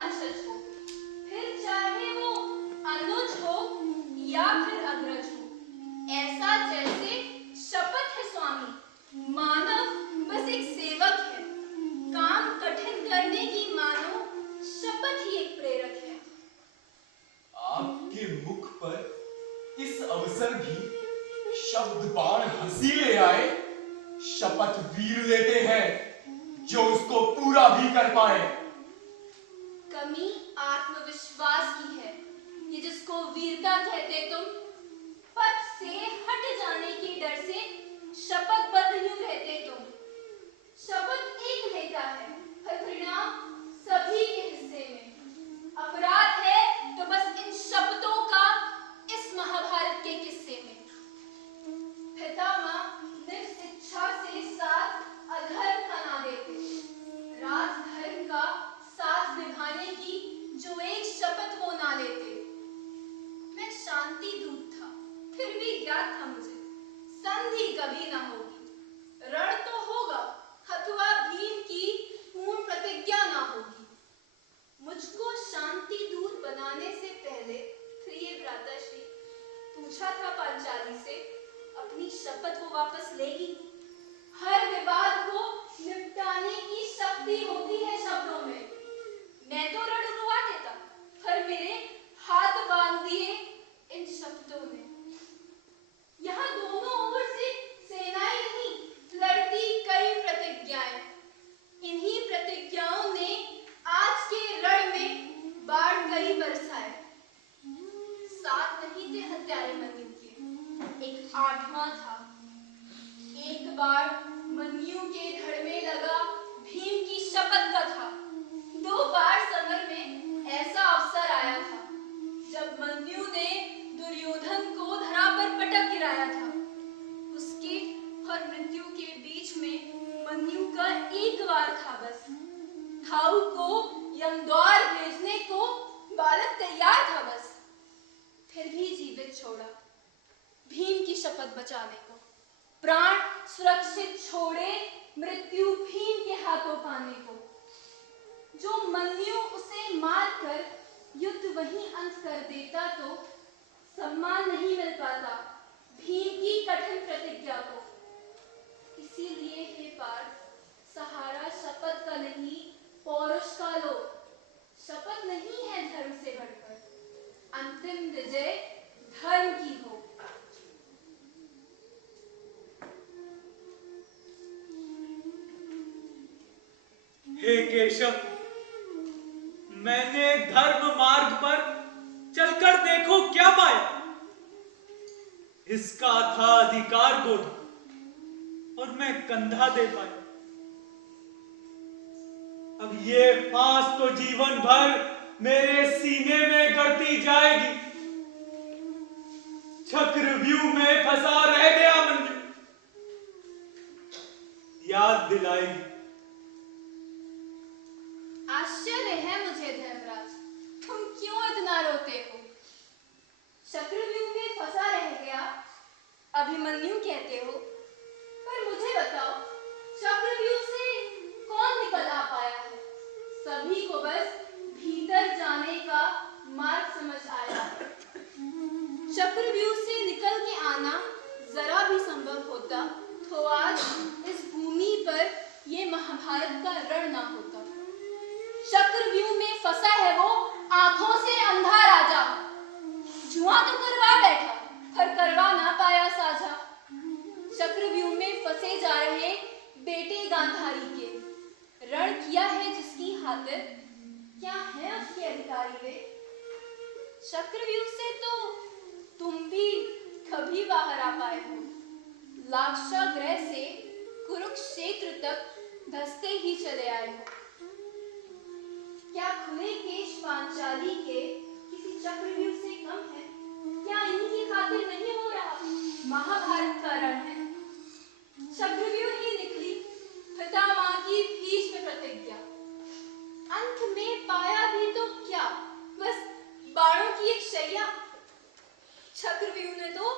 वंशज हो, फिर चाहे वो अनुज हो या फिर अग्रज हो। ऐसा जैसे शपथ है स्वामी, मानव बस एक सेवक है। काम कठिन करने की मानो शपथ ही एक प्रेरक है। आपके मुख पर इस अवसर भी शब्द बाण हंसी ले आए। शपथ वीर लेते हैं जो उसको पूरा भी कर पाए। कमी आत्मविश्वास की है ये जिसको वीरता कहते तुम। पद से हट जाने के डर से शपथबद्ध यूं रहते तुम। शपथ एक लेता है पर परिणाम सभी के हिस्से में। अपराध है तो बस इन शपथों का इस महाभारत के किस्से में। पितामह निज इच्छा से साथ अधर्म का ना देते, राजधर्म का साथ निभाने की जो एक शपथ वो ना लेते। मैं शांति दूत था फिर भी ज्ञात था मुझे संधि कभी ना होगी। रण तो होगा अथवा भीम की पूर्ण प्रतिज्ञा ना होगी। मुझको शांति दूत बनाने से पहले प्रिय भ्राताश्री पूछा था पांचाली से, अपनी शपथ को वापस लेगी? हर विवाद को निपटाने की शक्ति होती है शब्दों में। मैं तो रण रुआ देता पर मेरे हाथ बांध दिए इन शब्दों ने। यहाँ दोनों ओर से सेनाएं नहीं लड़ती कई प्रतिज्ञाएं। इन्हीं प्रतिज्ञाओं ने आज के रण में बाढ़ कई बरसाए। सात नहीं थे हत्यारे मन्यु के, एक आठवां था। एक बार मन्यु के धड़ में लगा भीम की शपथ का था। दो बार समर में ऐसा अवसर आया था जब मन्यु ने दुर्योधन को धरा पर पटक गिराया था। उसके और मृत्यु के बीच में मन्यु का एक बार था बस। थाऊ को यमद्वार भेजने को बालक तैयार था बस। फिर भी जीवित छोड़ा भीम की शपथ बचाने को। प्राण सुरक्षित छोड़े मृत्यु भीम के हाथों पाने को। जो मन्यु उसे मारकर युद्ध वहीं अंत कर देता तो सम्मान नहीं मिल पाता भीम की कठिन प्रतिज्ञा को। इसीलिए हे पार्थ सहारा शपथ का नहीं पौरुष का लो। शपथ नहीं है धर्म से बढ़कर, अंतिम विजय धर्म की हो। हे केशव, मैंने धर्म मार्ग पर चलकर देखो क्या पाया। इसका था अधिकार गोद और मैं कंधा दे पाया। अब ये फांस तो जीवन भर मेरे सीने में गड़ती जाएगी। चक्रव्यूह में फंसा रह गया मन्यु, याद दिलाएगी। आश्चर्य है मुझे धर्मराज, तुम क्यों इतना रोते हो? चक्रव्यूह में फंसा रह गया अभिमन्यु कहते हो, पर मुझे बताओ चक्रव्यूह से कौन निकल आ पाया है? सभी को बस भीतर जाने का मार्ग समझ आया है। चक्रव्यूह से निकल के आना जरा भी संभव होता तो आज इस भूमि पर ये महाभारत का रण ना होता। चक्रव्यूह में फंसा है वो आंखों से अंधा राजा। जुआ तो करवा बैठा पर करवा ना पाया साझा। चक्रव्यूह में फंसे जा रहे बेटे गांधारी के रण किया है जिसकी खातिर क्या है उसके अधिकारी वे? चक्रव्यूह से तो तुम भी कभी बाहर आ पाए हो। लाक्षागृह से कुरुक्षेत्र तक धसते ही चले आए हो। क्या खुले केश पांचाली के किसी चक्रव्यूह से कम है? क्या इन्हीं की खातिर नहीं हो रहा महाभारत का रण है? चक्रव्यूह ही निकली पितामह की भीष्म प्रतिज्ञा। अंत में पाया भी तो क्या, बस बाणों की एक शैया। चक्रव्यूह ने तो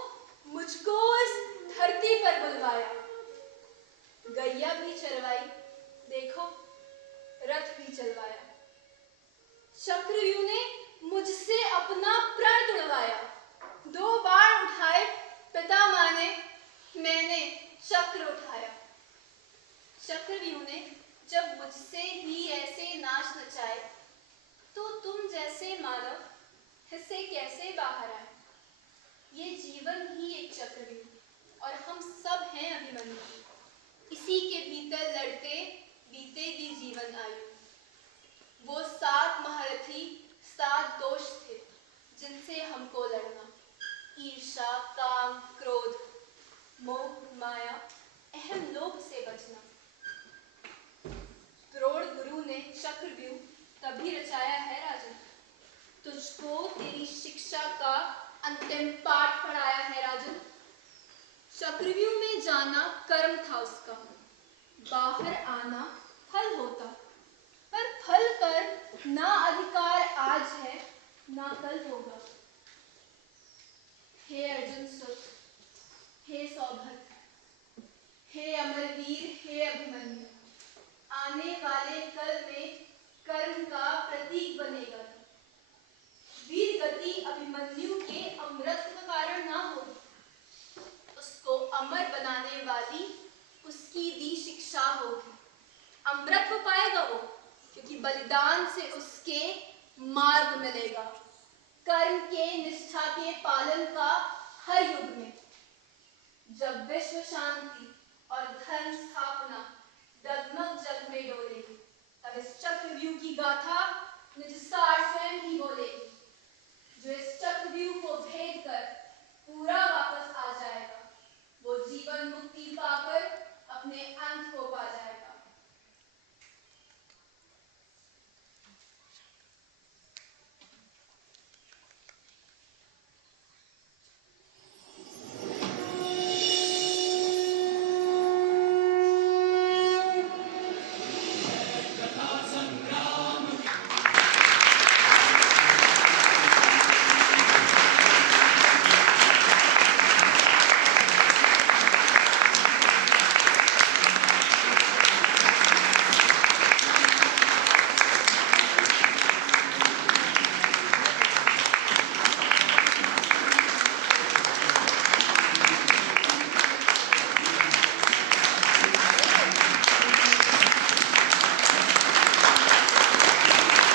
मुझको इस धरती पर बुलवाया। गैया भी चरवाई, देखो रथ भी चलवाया। चक्रव्यूह ने मुझसे अपना प्रण तुड़वाया। 2 बाण उठाए पिता माने, मैंने चक्र उठाया। चक्रव्यूह ने जब मुझसे ही ऐसे नाच नचाए, तो तुम जैसे मानव इससे कैसे बाहर आए? ये जीवन ही एक चक्रव्यूह और हम सब हैं अभिमन्यु। इसी के भीतर लड़ते बीतेगी जीवन आयु। वो 7 महारथी 7 दोष थे जिनसे हमको लड़ना। ईर्ष्या, काम, क्रोध, मोह, माया, अहम लोभ से बचना। द्रोण गुरु ने चक्रव्यूह तभी रचाया है राजन, तुझको तेरी शिक्षा का अंतिम पाठ पढ़ाया है राजन। चक्रव्यूह में जाना कर्म था उसका, बाहर आना फल होता, पर फल पर ना अधिकार आज है ना कल होगा। हे अर्जुन सुत, हे सौभद्र, हे अमरवीर, हे अभिमन्यु, आने वाले कल में कर्म का प्रतीक बनेगा। वीर गति अभिमन्यु के अमृत का कारण ना हो, उसको अमर बनाने वाली उसकी दी शिक्षा होगी। अमृत पाएगा वो, क्योंकि बलिदान से उसके मार्ग मिलेगा। कर्म के निष्ठा के पालन का हर युग में। जब विश्व शांति और धर्म स्थापना डगमग जग में डोलेगी, तब इस चक्रव्यूह की गाथा